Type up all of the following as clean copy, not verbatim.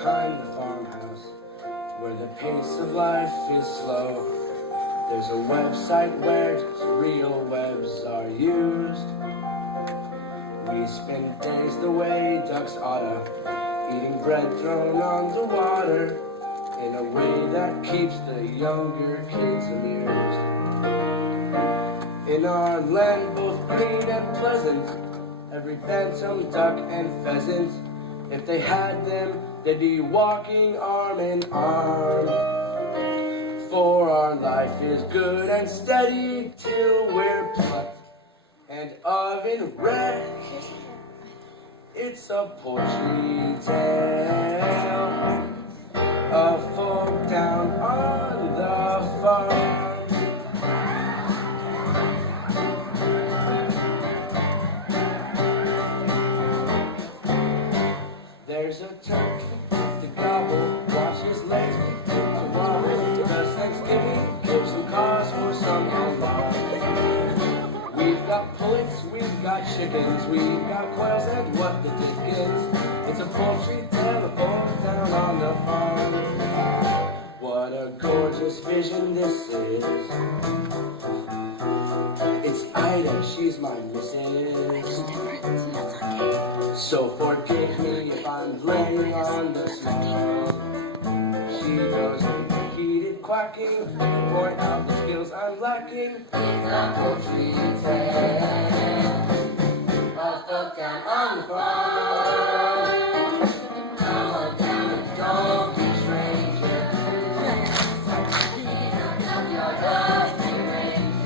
behind the farmhouse, where the pace of life is slow. There's a website where real webs are used. We spend days the way ducks oughta, eating bread thrown on the water, in a way that keeps the younger kids amused. In our land, both green and pleasant, every bantam, duck, and pheasant, if they had them, they'd be walking arm in arm. For our life is good and steady till we're plucked and oven wrecked. It's a poultry tale of folk down on the farm. There's a turkey to gobble, watch his legs to wobble. Does Thanksgiving give some cause for some alarm? We've got pullets, we've got chickens, we've got quails, and what the dickens. It's a poultry tale of folk down on the farm. What a gorgeous vision this is. It's Ida, she's my missus. So forgive me if I'm laying on the small. She goes into heated quacking, point out the skills I'm lacking. It's a poultry tale of folk down on the farm. Come on down and don't be stranger. Your love may range.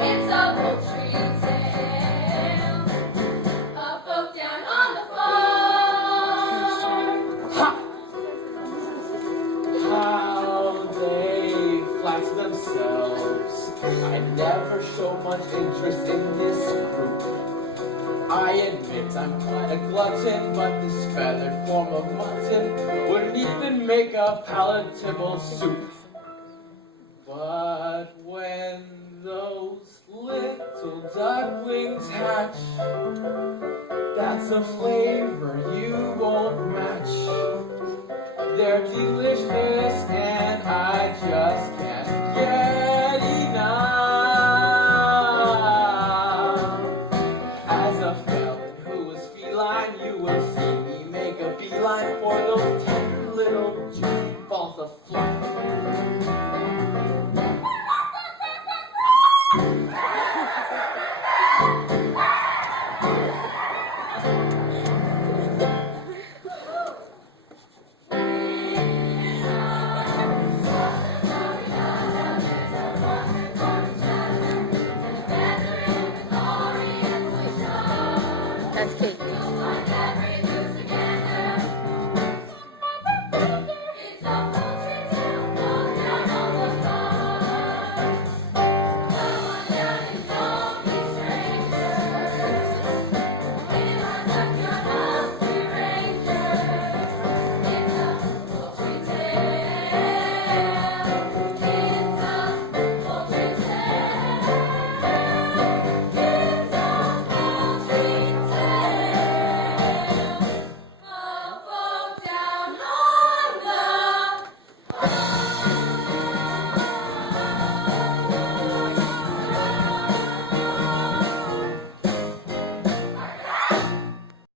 It's a poultry tale of folk down on the farm. I never show much interest in this group. I admit I'm quite a glutton, but this feathered form of mutton wouldn't even make a palatable soup. But when those little ducklings hatch, that's a flavor you won't match. They're delicious.